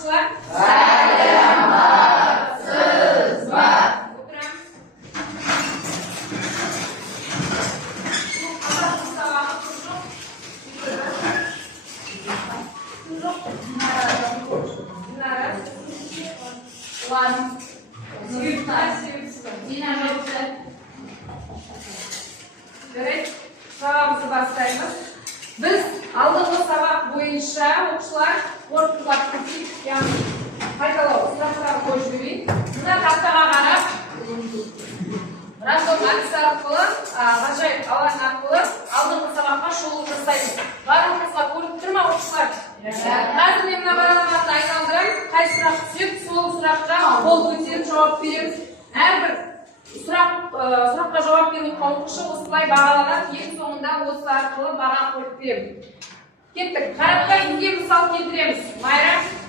оқушылар? Саламатсызбар. Отырамыз. Қазақтың сабағы көп жоқ. Жоқ. Динара. Ұлан. Себепсіз. Дина жауапты. Жарайды, сабағымызды бастаймыз. Біз алдыңғы сабақ бойынша оқушылар қорытындылап кетейік, яғни қайталау сұрақтарын қойып жіберейік. Мына тақтаға қарап, рандом әдісі арқылы, ғажайып алаң арқылы алдыңғы сабаққа шолу жасаймыз. Барлығыңызға көріп тұр ма оқушылар? Қазір мен мына бағдарламаны айналдырайын. Қай сұрақ түседі, сол сұраққа қол көтеріп жауап береміз. Әрбір сұраққа жауап берген оқушы осылай бағаланады. Ең соңында осы арқылы баға қойып береміз. Кеттік. Қарапайым бізге мысал келтіреміз. Майра.